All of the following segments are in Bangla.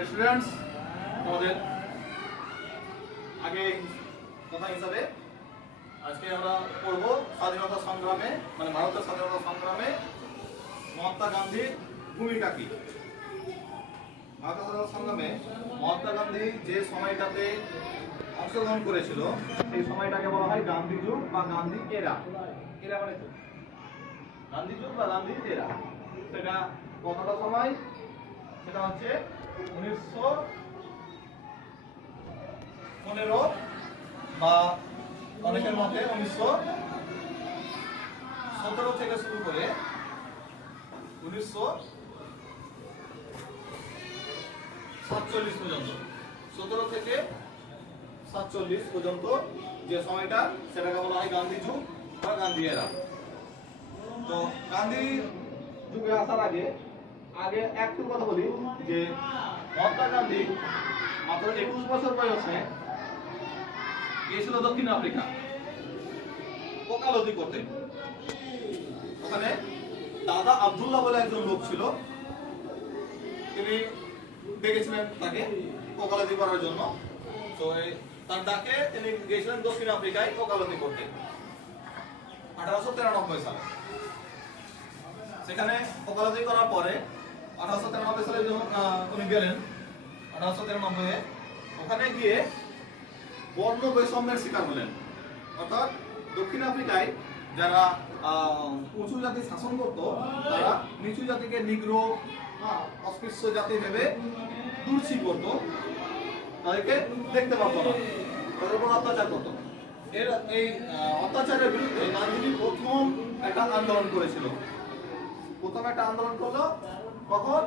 স্টুডেন্টস তোমাদের আগে কথা হিসাবে আজকে আমরা পড়ব স্বাধীনতা সংগ্রামে মানে ভারতের স্বাধীনতা সংগ্রামে মহাত্মা গান্ধীর ভূমিকা কি? ভারতের স্বাধীনতা সংগ্রামে মহাত্মা গান্ধী যে সময়টাতে অংশগ্রহণ করেছিল, সেই সময়টাকে বলা হয় গান্ধী যুগ বা গান্ধী এরা। এরা মানে গান্ধী যুগ বা গান্ধী এরা। সেটা কতটা সময়? সেটা হচ্ছে পনেরো বা অনেকের মতে উনিশশো সতেরো থেকে শুরু করে উনিশশো সাতচল্লিশ পর্যন্ত, সতেরো থেকে সাতচল্লিশ পর্যন্ত যে সময়টা, সেটাকে বলা হয় গান্ধী যুগ বা গান্ধী এরা। তো গান্ধী যুগে আসার আগে আগে একটু কথা বলি যে মহাত্মা গান্ধী মাত্র একুশ বছর বয়সে গিয়েছিল দক্ষিণ আফ্রিকা। ওকালতি করতে ওখানে দাদা আব্দুল্লাহ বলে একজন লোক ছিল। তিনি ডেকেছিলেন তাকে ওকালতি করার জন্য। তো তার ডাকে তিনি গিয়েছিলেন দক্ষিণ আফ্রিকায় ওকালতি করতে আঠারোশো তিরানব্বই সালে। সেখানে ওকালতি করার পরে আঠারোশো তিরানব্বই সালে যখন উনি গেলেন, আঠারোশো তিরানব্বই ওখানে গিয়ে বর্ণ বৈষম্যের শিকার হলেন। অর্থাৎ দক্ষিণ আফ্রিকায় যারা উঁচু জাতি শাসন করত, তারা নিচু জাতিকে নিগ্রো অস্পৃশ্য জাতি ভেবে দুর্ছি করত। তাদেরকে দেখতে পারতো না। তাদের উপর অত্যাচার করতো। এর, এই অত্যাচারের বিরুদ্ধে গান্ধীজি প্রথম একটা আন্দোলন করেছিল। প্রথম একটা আন্দোলন করল কখন?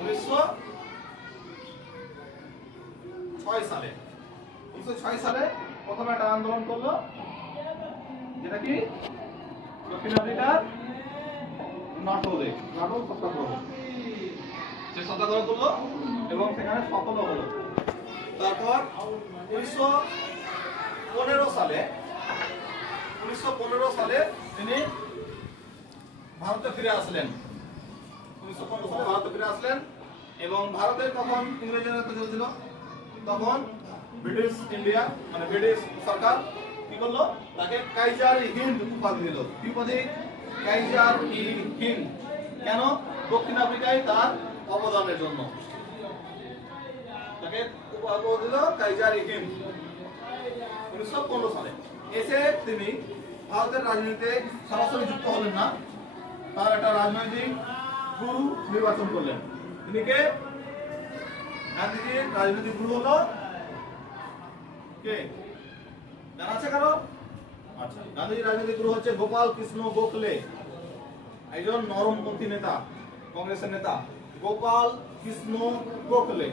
উনিশশো ছয় সালে। উনিশশো ছয় সালে প্রথম একটা আন্দোলন করল। যেটা কি? দক্ষিণ আফ্রিকার নাটোরে। নাটোর সত্যাগ্রহ। সে সত্যাগ্রহ করল এবং সেখানে সফল হলো। তারপর উনিশশো পনেরো সালে, উনিশশো পনেরো সালে তিনি ভারতে ফিরে আসলেন। ভারতে ফিরে আসলেন এবং তখন তখন ব্রিটিশ ইন্ডিয়া মানে ব্রিটিশ সরকার কি করল? তাকে কেন? দক্ষিণ আফ্রিকায় তার অবদানের জন্য। তাকে দিল কাইজার উনিশশো পনেরো সালে এসে তিনি ভারতের রাজনীতিতে সরাসরি যুক্ত হলেন না। তার একটা রাজনৈতিক গুরু নির্বাচন করলেন। তিনি কে? গান্ধীজির রাজনৈতিক গুরু হলো। কে? জানা আছে কারও? আচ্ছা গান্ধীজির রাজনৈতিক গুরু হচ্ছে গোপাল কৃষ্ণ গোখলে। একজন নরমপন্থী নেতা, কংগ্রেসের নেতা, গোপাল কৃষ্ণ গোখলে।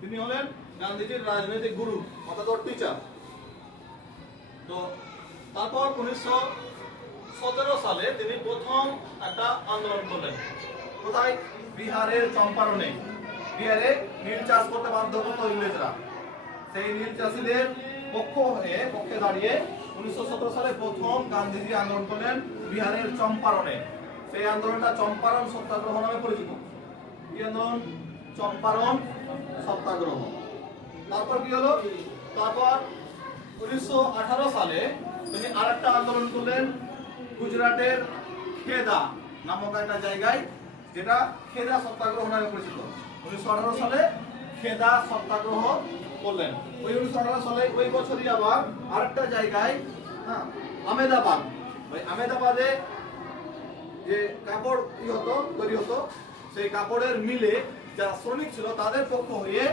তিনি হলেন গান্ধীজির রাজনৈতিক গুরু অর্থাৎ টিচার তো তারপর উনিশশো সতেরো সালে তিনি প্রথম একটা আন্দোলন করলেন। কোথায়? বিহারের চম্পারণে। বিহারে নীল চাষ করতে বাধ্য করতো ইংরেজরা। সেই নীল চাষীদের পক্ষ হয়ে পক্ষে দাঁড়িয়ে উনিশশো সতেরো সালে প্রথম গান্ধীজি আন্দোলন করলেন বিহারের চম্পারণে। সেই আন্দোলনটা চম্পারণ সত্যাগ্রহ নামে পরিচিত। কি আন্দোলন? চম্পারণ সত্যাগ্রহ। তারপর কি হলো? তারপর উনিশশো আঠারো সালে তিনি আরেকটা আন্দোলন করলেন গুজরাটের খেদা নামক একটা জায়গায়, যেটা খেদা সত্যাগ্রহ নামে পরিচিত। উনিশশো আঠারো সালে খেদা সত্যাগ্রহ করলেন। ওই উনিশশো আঠারো সালে ওই বছরই আবার আরেকটা জায়গায় হ্যাঁ আমেদাবাদ। ওই আমেদাবাদে যে কাপড় ই হতো, তৈরি হতো, সেই কাপড়ের মিলে যারা শ্রমিক ছিল তাদের পক্ষ হয়ে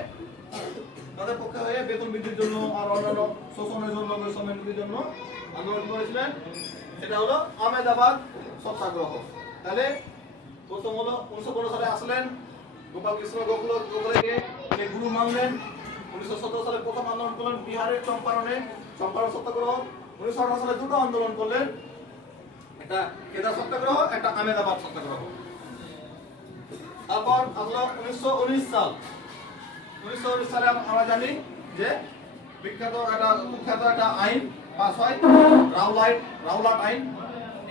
তাদের পক্ষে হয়ে বেতন বৃদ্ধির জন্য আর অন্যান্য শোষণের জন্য বৈষম্য বৃদ্ধির জন্য আন্দোলন করেছিলেন। সেটা হলো আহমেদাবাদ সত্যাগ্রহ। তাহলে প্রথম হলো উনিশশো পনেরো সালে আসলেন গোপাল কৃষ্ণ গোকুল গোকুলকে যে গুরু মানলেন। উনিশশো সতেরো সালে প্রথম আন্দোলন করলেন বিহারের চম্পারণে। চম্পারণ সত্যাগ্রহ। উনিশশো আঠারো সালে দুটো আন্দোলন করলেন। একটা কেদার সত্যাগ্রহ, একটা আহমেদাবাদ সত্যাগ্রহ। তারপর আসলো উনিশশো উনিশ সাল। উনিশশো উনিশ সালে আমরা জানি যে বিখ্যাত একটা কুখ্যাত একটা আইন পাস হয় রাউলাইট রাউলাট আইন।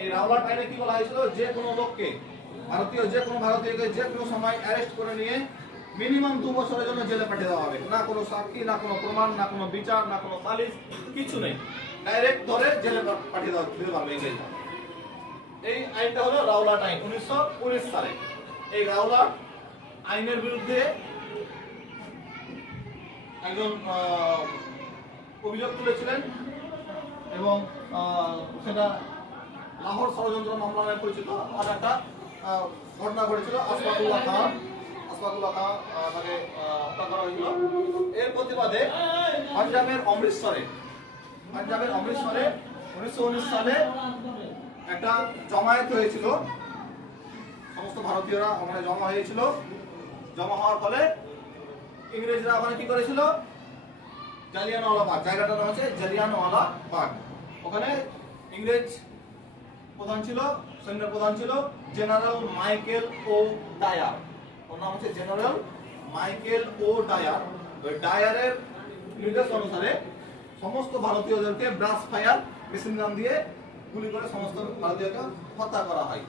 এই রাউলাট আইনে কি বলা হয়েছিল? যে কোনো লোককে, ভারতীয়, যে কোনো ভারতীয়কে যে কোনো সময় অ্যারেস্ট করে নিয়ে মিনিমাম দু বছরের জন্য জেলে পাঠিয়ে দেওয়া হবে। না কোনো সাক্ষী, না কোনো প্রমাণ, না কোনো বিচার, না কোনো সালিশ, কিছু নেই। ডাইরেক্ট ধরে জেলে পাঠিয়ে দেওয়া দিতে পারবে ইংরেজরা। এই আইনটা হলো রাওলাট আইন, উনিশশো উনিশ সালে। এই রাওলাট আইনের বিরুদ্ধে একজন অভিযোগ তুলেছিলেন এবং সেটা লাহোর ষড়যন্ত্র মামলা নামে পরিচিত আর একটা ঘটনা ঘটেছিল আসফাকুল্লাহ খান আসফাকুল্লাহ খান তাকে হত্যা করা হয়েছিল। এর প্রতিবাদে পাঞ্জাবের অমৃতসরে পাঞ্জাবের অমৃতসরে উনিশশো উনিশ সালে একটা জমায়েত হয়েছিল। সমস্ত ভারতীয়রা ওখানে জমা হয়েছিল। জমা হওয়ার ফলে ইংরেজরা ওখানে কি করেছিল? জালিয়ানওয়ালা বাগ জায়গাটার নাম হচ্ছে জালিয়ানওয়ালা বাগ ওখানে ইংরেজ প্রধান ছিল সৈন্য প্রধান ছিল জেনারেল মাইকেল ও ডায়ার। ওর নাম হচ্ছে জেনারেল মাইকেল ও ডায়ার। ওই ডায়ারের নির্দেশ অনুসারে সমস্ত ভারতীয়দেরকে ব্রাশ ফায়ার মেশিন গান দিয়ে গুলি করে সমস্ত ভারতীয়কে হত্যা করা হয়।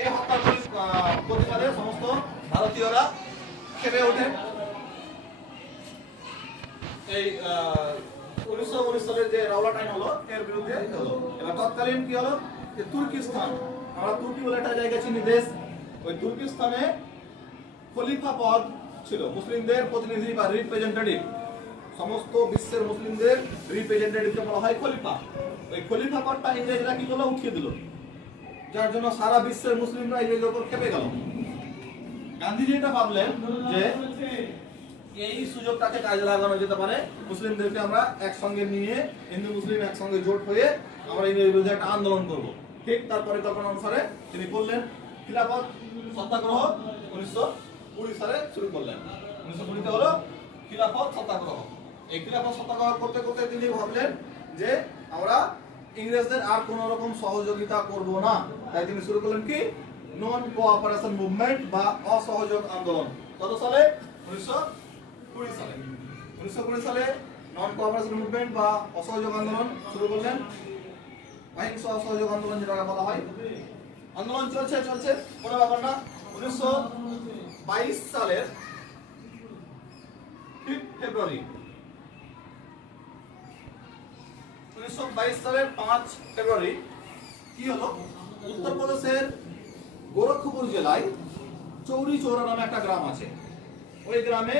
এই আহ, প্রতিবাদে সমস্ত ভারতীয়রা খেপে ওঠে। এই উনিশশো উনিশ সালের যে রাওলাট আইন হলো, এর বিরুদ্ধে হলো এবার তৎকালীন কি হলো? যে তুর্কিস্তান, আমরা তুর্কি বলে একটা জায়গা চিনি দেশ। ওই তুর্কিস্তানে খলিফা পদ ছিল, মুসলিমদের প্রতিনিধি বা রিপ্রেজেন্টেটিভ সমস্ত বিশ্বের মুসলিমদের রিপ্রেজেন্টেটিভকে বলা হয় খলিফা। ওই খলিফা পদটা ইংরেজরা কি করল? উঠিয়ে দিল। যার জন্য সারা বিশ্বের মুসলিমরা ইংরেজের উপর খেপে গেল। গান্ধীজি এটা ভাবলেন যে এই সুযোগটাকে কাজে লাগানো যেতে পারে, মুসলিমদেরকে আমরা একসঙ্গে নিয়ে, হিন্দু, মুসলিম একসঙ্গে জোট হয়ে আমরা ইংরেজের বিরুদ্ধে একটা আন্দোলন করব। ঠিক তার পরিকল্পনা অনুসারে তিনি করলেন খিলাফত সত্যাগ্রহ উনিশশো কুড়ি সালে শুরু করলেন। উনিশশো কুড়িতে হলো খিলাফত সত্যাগ্রহ। এই খিলাফত সত্যাগ্রহ করতে করতে তিনি ভাবলেন যে আমরা ইংরেজদের আর কোন রকম সহযোগিতা করব না। তাই তিনি শুরু করলেন কি? নন কোঅপারেশন মুভমেন্ট বা অসহযোগ আন্দোলন। কত সালে? উনিশশো কুড়ি সালে। উনিশশো কুড়ি সালে নন কোঅপারেশন মুভমেন্ট বা অসহযোগ আন্দোলন শুরু করলেন। অহিংস অসহযোগ আন্দোলন যেটাকে বলা হয়। আন্দোলন চলছে চলছে। কোনো ব্যাপার না। উনিশশো বাইশ সালের ফেব্রুয়ারি উনিশশো বাইশ সালের পাঁচ ফেব্রুয়ারি কি হলো? উত্তরপ্রদেশের গোরখপুর জেলায় চৌরি চৌরা নামে একটা গ্রাম আছে। ওই গ্রামে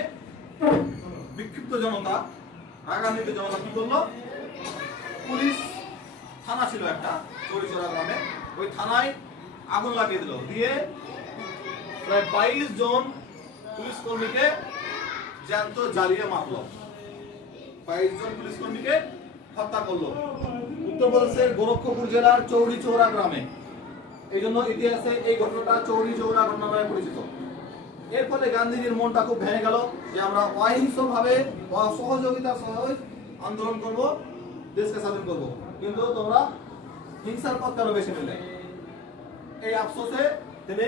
বিক্ষিপ্ত জনতা, রাগান্বিত জনতা কি করল? পুলিশ থানা ছিল একটা চৌরিচৌরা গ্রামে। ওই থানায় আগুন লাগিয়ে দিল। দিয়ে প্রায় বাইশ জন পুলিশ কর্মীকে জ্যান্ত জ্বালিয়ে মারলো। বাইশ জন পুলিশ কর্মীকে হত্যা করল। উত্তরপ্রদেশের গোরক্ষপুর জেলার চৌরি চৌরা গ্রামে। এই জন্য ইতিহাসে এই ঘটনাটা চৌরি চৌরা ঘটনা নামে পরিচিত। এর ফলে গান্ধীজির মনটা খুব ভেঙে গেল যে আমরা অহিংস ভাবে সহযোগিতা সহ আন্দোলন করব, দেশকে স্বাধীন করব। কিন্তু তোমরা হিংসার পথ কেন বেছে নিলে? এই আফসোসে তিনি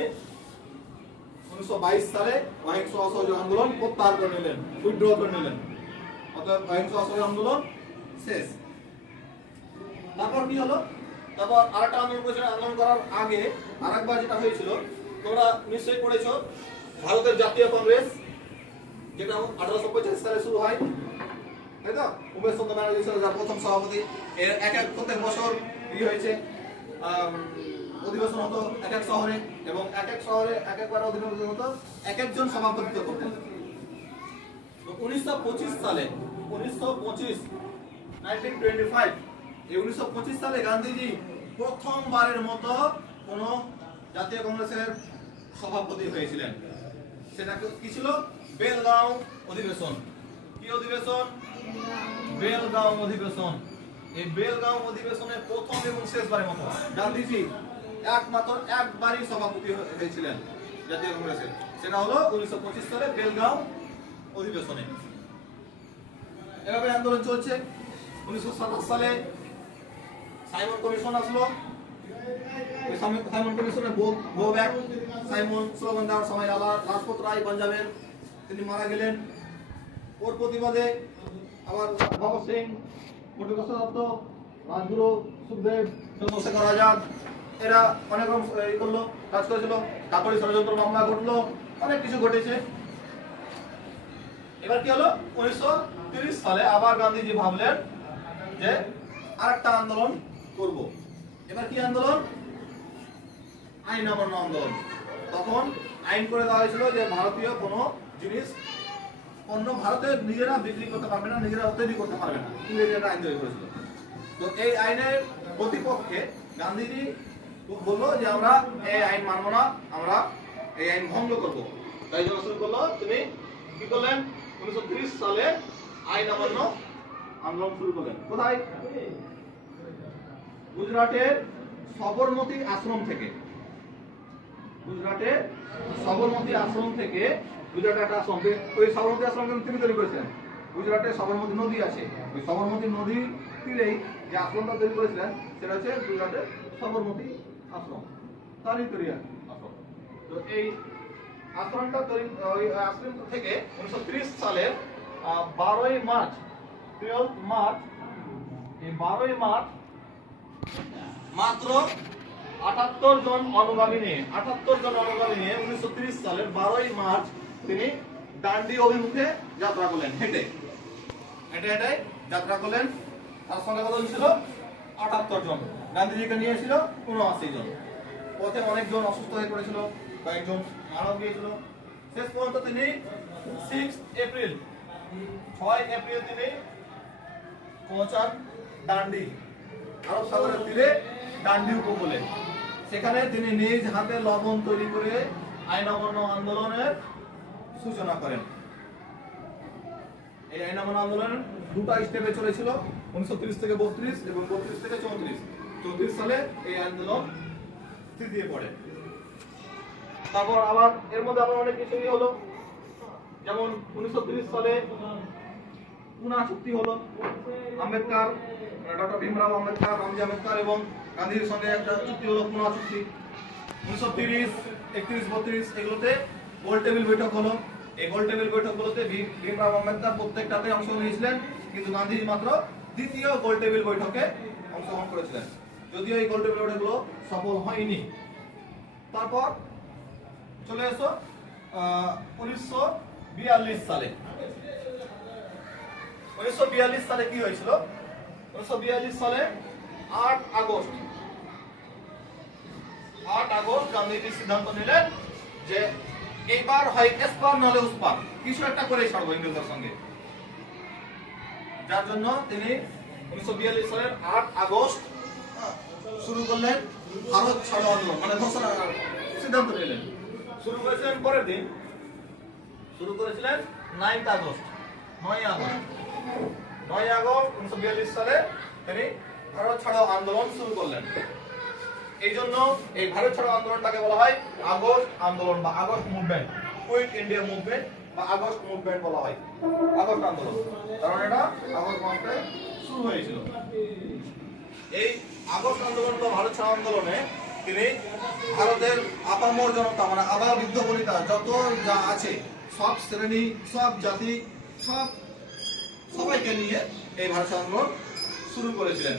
উনিশশো বাইশ সালে অহিংস অসহযোগ আন্দোলন প্রত্যাহার করে নিলেন উইথড্র করে নিলেন। অর্থাৎ অহিংস অসহযোগ আন্দোলন শেষ। তারপর কি হলো? তারপর আরেকটা আন্দোলন করেছিলেন আন্দোলন করার আগে আরেকবার যেটা হয়েছিল, তোমরা নিশ্চয়ই পড়েছো ভারতের জাতীয় কংগ্রেস, যেটা আঠারোশো পঁচাশি সালে শুরু হয়। তাই তো? উমেশ চন্দ্র ব্যানার্জি ছিল যার প্রথম সভাপতি। এর এক এক প্রত্যেক বছর ই হয়েছে অধিবেশন হতো এক এক শহরে এবং এক এক শহরে এক একবার অধিবেশন হতো, এক একজন সভাপতিত্ব করতেন। উনিশশো পঁচিশ সালে, উনিশশো পঁচিশ নাইনটিন টোয়েন্টি ফাইভ এই উনিশশো সালে গান্ধীজি প্রথমবারের মতো কোন জাতীয় কংগ্রেসের সভাপতি হয়েছিলেন। সেটা কি- কি ছিল? বেলগাঁও অধিবেশন। কি অধিবেশন? বেলগাঁও অধিবেশন। এই বেলগাঁও অধিবেশনে প্রথম এবং শেষবারের মতো গান্ধীজি একমাত্র একবারই সভাপতি হয়েছিলেন জাতীয় কংগ্রেসের। সেটা হলো উনিশশো পঁচিশ সালে বেলগাঁও অধিবেশনে। এভাবে আন্দোলন চলছে। উনিশশো সাতাশ সালে সাইমন কমিশন আসলো। সাইমন- সাইমন কমিশনে গো ব্যাক সাইমন, স্লোগান দেওয়ার সময় লালা লাজপত রায় পাঞ্জাবের। তিনি মারা গেলেন। ওর প্রতিবাদে আবার ভগৎ সিং মোটিকৃষ্ণ দত্ত রাজগুরু, সুখদেব, চন্দ্রশেখর আজাদ, এরা অনেক রকম এই করল, কাজ করেছিল। কাকড়ি ষড়যন্ত্র মামলা ঘটলো। অনেক কিছু ঘটেছে। এবার কি হলো? উনিশশো সালে আবার গান্ধীজি ভাবলেন যে আরেকটা আন্দোলন করব। এবার কি আন্দোলন? আইন অমান্য আন্দোলন। তখন আইন করে দেওয়া হয়েছিল যে ভারতীয় কোনো জিনিস অন্য ভারতে নিজেরা বিক্রি করতে পারবে না, নিজেরা তৈরি করতে পারবে না। ইংরেজরা আইন তৈরি করেছিল। তো এই আইনের প্রতিপক্ষে গান্ধীজি বলল যে আমরা এই আইন মানবো না, আমরা এই আইন ভঙ্গ করব। তাই জন্য শুরু করল তুমি কি করলেন? উনিশশো সালে আইন অমান্য আন্দোলন শুরু করলেন। কোথায়? গুজরাটের সবরমতী আশ্রম থেকে। গুজরাটের সবরমতী আশ্রম থেকে গুজরাটে একটা আশ্রম। ওই সবরমতী আশ্রম কিন্তু তিনি তৈরি করেছিলেন। গুজরাটে সবরমতী নদী আছে। ওই সবরমতী নদী তীরেই যে আশ্রমটা তৈরি করেছিলেন, সেটা হচ্ছে গুজরাটের সবরমতী আশ্রম। তারই তৈরি আশ্রম। তো এই আশ্রমটা তৈরি, ওই আশ্রম থেকে উনিশশো ত্রিশ সালের বারোই মার্চ টুয়েলভ মার্চ, এই বারোই মার্চ মাত্র আটাত্তর জন অনুগামী নিয়ে, আটাত্তর জন অনুগামী নিয়ে উনিশশো সালের বারোই মার্চ তিনি ডান্ডি অভিমুখে যাত্রা করলেন, হেঁটে। হেঁটে হেঁটে যাত্রা করলেন। তার সঙ্গে কত জন ছিল? আটাত্তর জন। গান্ধীজিকে নিয়ে এসেছিল উনআশি জন। পথে অনেকজন অসুস্থ হয়ে পড়েছিল, কয়েকজন মারাও গিয়েছিল। শেষ পর্যন্ত তিনি সিক্স এপ্রিল ছয় এপ্রিল তিনি পৌঁছান ডান্ডি। আরব সাগরের তীরে ডান্ডি উপকূলে। সেখানে তিনি নিজ হাতে লবণ তৈরি করে আইন অমান্য আন্দোলনের সূচনা করেন। এই আইন অমান্য আন্দোলন দুটা স্টেপে চলেছিল উনিশশো তিরিশ থেকে বত্রিশ এবং বত্রিশ থেকে চৌত্রিশ। চৌত্রিশ সালে এই আন্দোলন তৃতীয় পড়ে। তারপর আবার এর মধ্যে আবার অনেক কিছুই হলো। যেমন উনিশশো সালে পুনা চুক্তি হলো আম্বেদকর ডক্টর ভীমরাও আম্বেদকর, রামজি আম্বেদকর এবং গান্ধীর সঙ্গে একটা চুক্তি হলো পুনা চুক্তি। উনিশশো তিরিশ, একত্রিশ, বত্রিশ এগুলোতে গোল টেবিল বৈঠক হলো। এই গোল টেবিল বৈঠকগুলোতে ভীম- ভীমরাও আম্বেদকর প্রত্যেকটাতে অংশ নিয়েছিলেন, কিন্তু গান্ধীজি মাত্র দ্বিতীয় গোল টেবিল বৈঠকে অংশগ্রহণ করেছিলেন। যদিও এই গোল টেবিল বৈঠকগুলো সফল হয়নি। তারপর চলে এসো উনিশশো বিয়াল্লিশ সালে। উনিশশো বিয়াল্লিশ সালে কি হয়েছিল? উনিশশো বিয়াল্লিশ সালে আট আগস্ট। আট আগস্ট গান্ধীজি সিদ্ধান্ত নিলেন যে এইবার হয় এসপার, নলে উসপার। কিছু একটা করে ছাড়বো ইংরেজদের সঙ্গে। যার জন্য তিনি উনিশশো বিয়াল্লিশ সালের আট আগস্ট শুরু করলেন ভারত ছাড়ো আন্দোলন মানে ঘোষণা, সিদ্ধান্ত নিলেন। শুরু করেছিলেন পরের দিন। শুরু করেছিলেন নাইন্থ আগস্ট। নয় আগস্ট। নয় আগস্ট উনিশশো বিয়াল্লিশ সালে তিনি ভারত ছাড়ো আন্দোলন শুরু করলেন। এই জন্য এই ভারত ছাড়ো আন্দোলনটাকে বলা হয় আগস্ট আন্দোলন বা August movement, Quit India movement বা আগস্ট মুভমেন্ট বলা হয়। আগস্ট আন্দোলন। কারণ এটা আগস্ট মাসে শুরু হয়েছিল। এই আগস্ট আন্দোলন বা ভারত ছাড়ো আন্দোলনে তিনি ভারতের আপামর জনতা মানে আবার বৃদ্ধ বনিতা, যত যা আছে, সব শ্রেণি, সব জাতি সব সবাইকে নিয়ে এই ছাড়ো আন্দোলন শুরু করেছিলেন।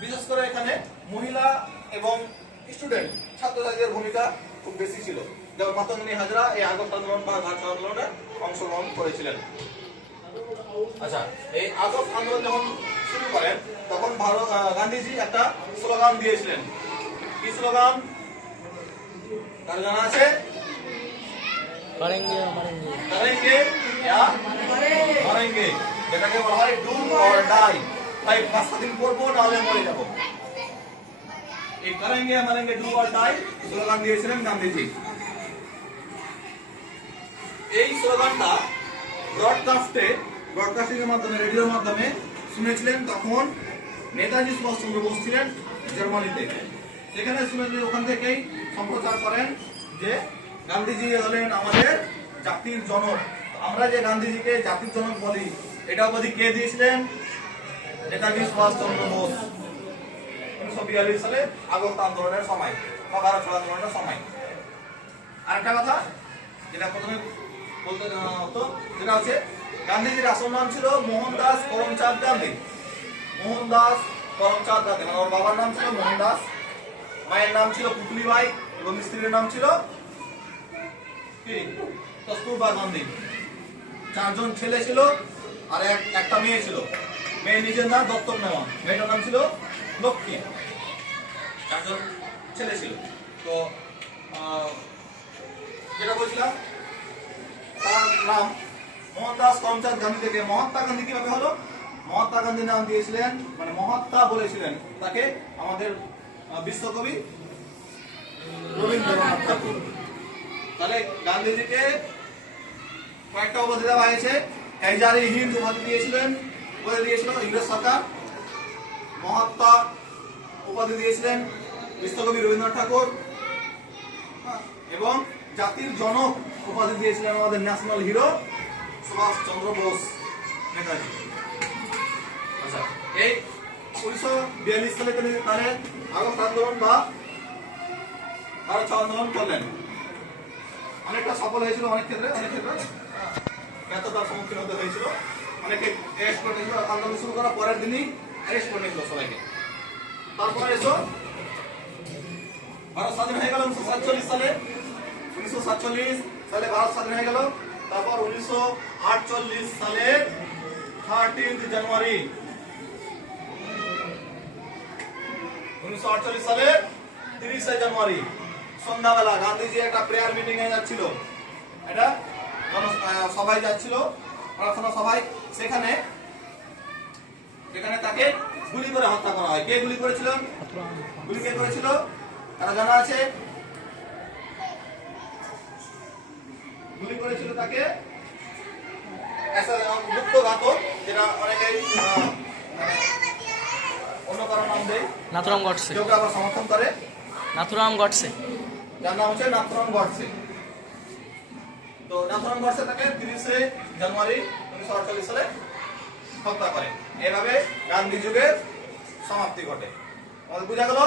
বিশেষ করে এখানে মহিলা এবং স্টুডেন্ট ছাত্রছাত্রীদের ভূমিকা খুব বেশি ছিল। যেমন মাতঙ্গিনী হাজরা এই আগস্ট আন্দোলন বা ভারত আন্দোলনে অংশগ্রহণ করেছিলেন। আচ্ছা এই আগস্ট আন্দোলন যখন শুরু করেন, তখন ভারত গান্ধীজি একটা স্লোগান দিয়েছিলেন। কি স্লোগান? কার জানা আছে? करेंगे मरेंगे করেঙ্গে ইয়া মরেঙ্গে যেটাকে বলা হয় ডু অর ডাই তাই পাঁচ দিন করবো নাহলে মরে যাব এই করেঙ্গে মরেঙ্গে ডু অর ডাই স্লোগান দিয়েছিলেন গান্ধীজি এই স্লোগানটা ব্রডকাস্টে ব্রডকাস্টিং এর মাধ্যমে রেডিওর মাধ্যমে শুনেছিলেন তখন নেতাজি সুভাষচন্দ্র বোস ছিলেন জার্মানিতে সেখানে শুনে ওখান থেকেই সম্প্রচার করেন যে গান্ধীজি হলেন আমাদের জাতির জনক। আমরা যে গান্ধীজিকে জাতির জনক বলি, এটা উপাধি কে দিয়েছিলেন? নেতাজি সুভাষচন্দ্র বোস। উনিশশো বিয়াল্লিশ সালে আগস্ট আন্দোলনের সময় বা ভারত আন্দোলনের সময়। আরেকটা কথা, যেটা প্রথমে বলতে হতো যেটা হচ্ছে গান্ধীজির আসল নাম ছিল মোহনদাস করমচাঁদ গান্ধী। মোহনদাস করমচাঁদ গান্ধী মানে ওর বাবার নাম ছিল মোহনদাস। মায়ের নাম ছিল পুতলিবাই, এবং স্ত্রীর নাম ছিল কস্তুরবা গান্ধী চারজন ছেলে ছিল আর এক, একটা মেয়ে ছিল। মেয়ে নিজের নাম দত্তক নেওয়া। মেয়েটার নাম ছিল লক্ষ্মী চারজন ছেলে ছিল। তো যেটা বলছিলাম, তার নাম মোহনদাস করমচাঁদ গান্ধী থেকে। মহাত্মা গান্ধী কীভাবে হলো? মহাত্মা গান্ধী নাম দিয়েছিলেন মানে মহাত্মা বলেছিলেন তাকে আমাদের বিশ্বকবি রবীন্দ্রনাথ ঠাকুর। তাহলে গান্ধীজিকে কয়েকটা উপাধি দেওয়া হয়েছে। কাইজারি হিন্দ উপাধি দিয়েছিলেন উপাধি দিয়েছিল ইংরেজ সরকার। মহাত্মা উপাধি দিয়েছিলেন বিশ্বকবি রবীন্দ্রনাথ ঠাকুর। হ্যাঁ, এবং জাতির জনক উপাধি দিয়েছিলেন আমাদের ন্যাশনাল হিরো সুভাষ চন্দ্র বোস নেতাজি। আচ্ছা এই উনিশশো বিয়াল্লিশ সালে তিনি তাহলে আগস্ট আন্দোলন বা ভারত আন্দোলন করলেন। অনেকটা সফল হয়েছিল অনেক ক্ষেত্রে অনেক ক্ষেত্রে। ব্যর্থতার সম্মুখীন হতে হয়েছিল। অনেকে অ্যারেস্ট করে নিয়েছিল আন্দোলন শুরু করার পরের দিনই অ্যারেস্ট করে নিয়েছিল সবাইকে। তারপরে এসো। ভারত স্বাধীন হয়ে গেল উনিশশো সাতচল্লিশ সালে। উনিশশো সাতচল্লিশ সালে ভারত স্বাধীন হয়ে গেল। তারপর উনিশশো আটচল্লিশ সালে থার্টিন্থ জানুয়ারি উনিশশো আটচল্লিশ সালে তিরিশে জানুয়ারি সন্ধ্যাবেলা গান্ধীজি একটা প্রেয়ার মিটিং এ যাচ্ছিল। এটা সবাই যাচ্ছিল প্রার্থনা সবাই সেখানে সেখানে তাকে গুলি করে হত্যা করা হয়। কে গুলি করেছিল? গুলি কে করেছিল? তারা জানা আছে। গুলি করেছিল তাকে একটা গুপ্ত ঘাতক যেটা মানে অন্য কারও নাম দেয়। নাথুরাম গডসে কেউ আবার সমর্থন করে। নাথুরাম গডসে যার নাম হচ্ছে নাথুরাম গডসে তো নাথুরাম গডসে তাকে তিরিশে জানুয়ারি উনিশশো আটচল্লিশ সালে হত্যা করে। এভাবে গান্ধী যুগের সমাপ্তি ঘটে। আমাদের বোঝা গেল